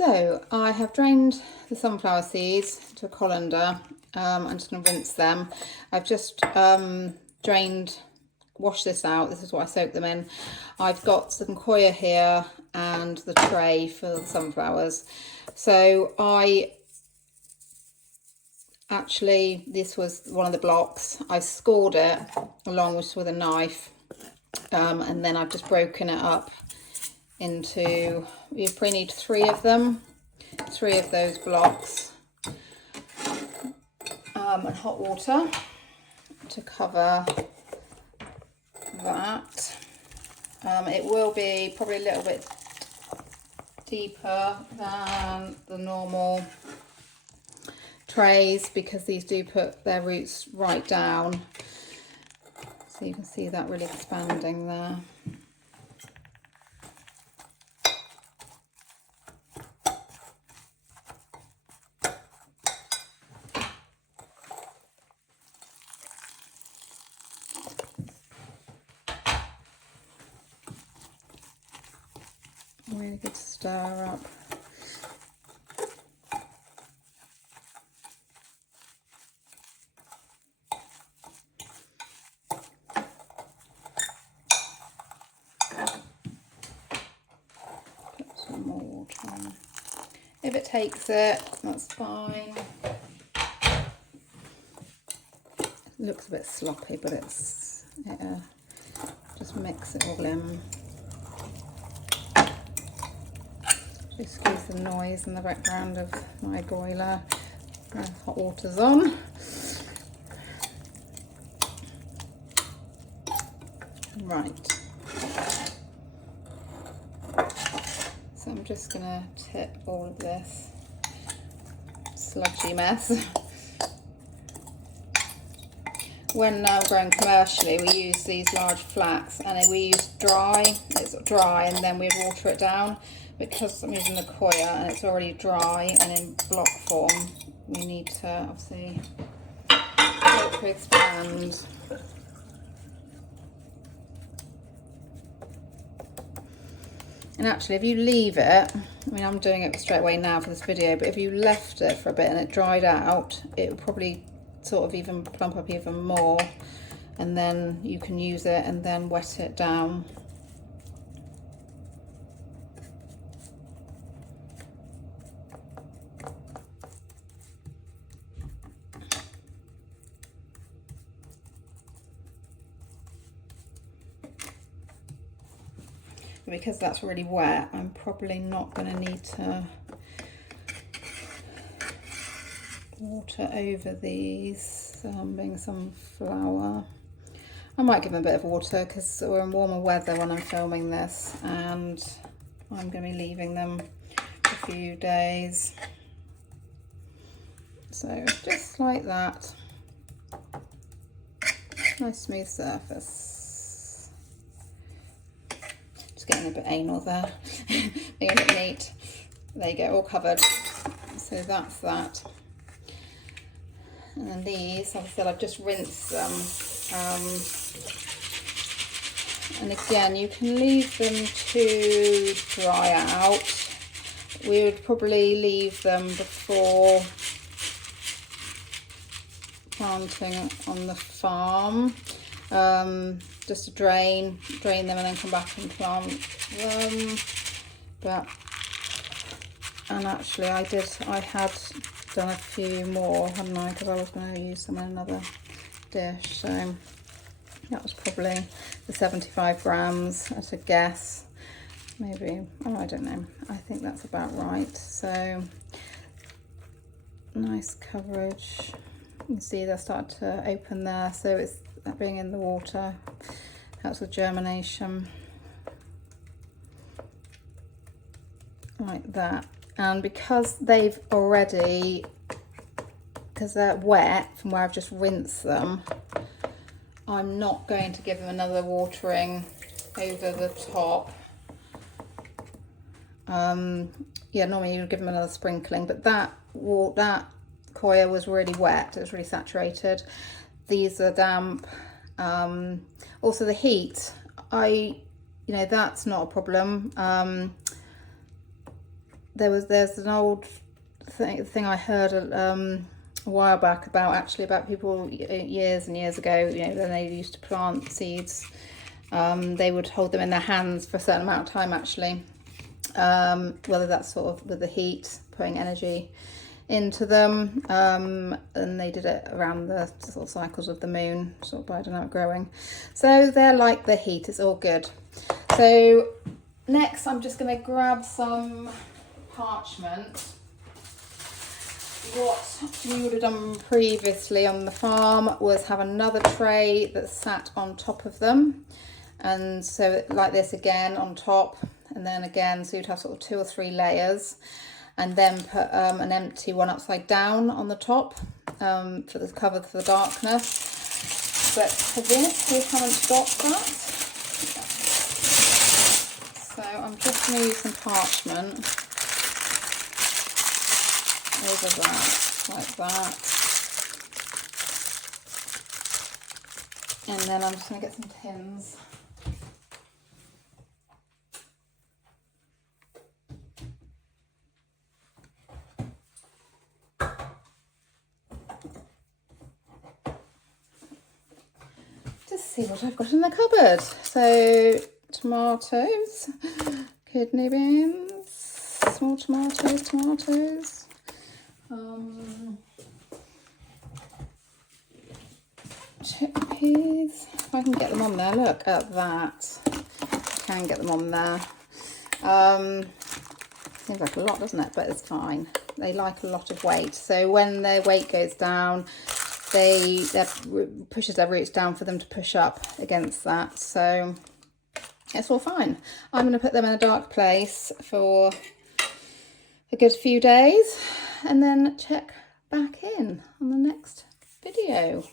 So I have drained the sunflower seeds to a colander. I'm just going to rinse them. I've just washed this out. This is what I soaked them in. I've got some coir here and the tray for the sunflowers. So this was one of the blocks. I scored it along with a knife, and then I've just broken it up into, you probably need three of those blocks, and hot water to cover that. It will be probably a little bit deeper than the normal trays because these do put their roots right down, so you can see that really expanding there. Really good stir up. Put some more water on. If it takes it, that's fine. It looks a bit sloppy, but just mix it all in. Excuse the noise in the background of my boiler. Hot water's on. Right. So I'm just going to tip all of this sludgy mess. When growing commercially, we use these large flats, and we use it's dry, and then we water it down. Because I'm using the coir and it's already dry and in block form, we need to obviously let it expand. And actually, if you leave it, I mean, I'm doing it straight away now for this video, but if you left it for a bit and it dried out, it would probably sort of even plump up even more, and then you can use it and then wet it down. Because that's really wet, I'm probably not going to need to water over these, being sunflower. I might give them a bit of water because we're in warmer weather when I'm filming this, and I'm going to be leaving them for a few days. So just like that, nice smooth surface. Getting a bit anal there, being a bit neat. There you go, all covered. So that's that. And then these, obviously I've just rinsed them. And again, you can leave them to dry out. We would probably leave them before planting on the farm. Just to drain them and then come back and plant them. And actually I had done a few more, hadn't I, because I was going to use them in another dish. So that was probably the 75 grams at a guess, maybe. Oh, I don't know, I think that's about right. So nice coverage. You can see they're starting to open there, so it's that being in the water helps with germination, like that. And because they're wet from where I've just rinsed them, I'm not going to give them another watering over the top. Yeah, normally you would give them another sprinkling, but that coir was really wet, it was really saturated. These are damp. Also the heat, that's not a problem. there's an old thing I heard a while back about people years and years ago, you know, when they used to plant seeds, they would hold them in their hands for a certain amount of time actually, whether that's sort of with the heat, putting energy into them, and they did it around the sort of cycles of the moon, sort of biodynamic growing. So they're like the heat, it's all good. So next I'm just going to grab some parchment. What we would have done previously on the farm was have another tray that sat on top of them, and so like this again on top, and then again, so you'd have sort of 2 or 3 layers, and then put an empty one upside down on the top for the cover for the darkness. But for this we haven't got that, so I'm just going to use some parchment over that, like that, and then I'm just going to get some tins. Just see what I've got in the cupboard. So tomatoes, kidney beans, small tomatoes, chickpeas, if I can get them on there, look at that, I can get them on there. Seems like a lot, doesn't it? But it's fine, they like a lot of weight, so when their weight goes down, that pushes their roots down for them to push up against that, so it's all fine. I'm going to put them in a dark place for a good few days and then check back in on the next video.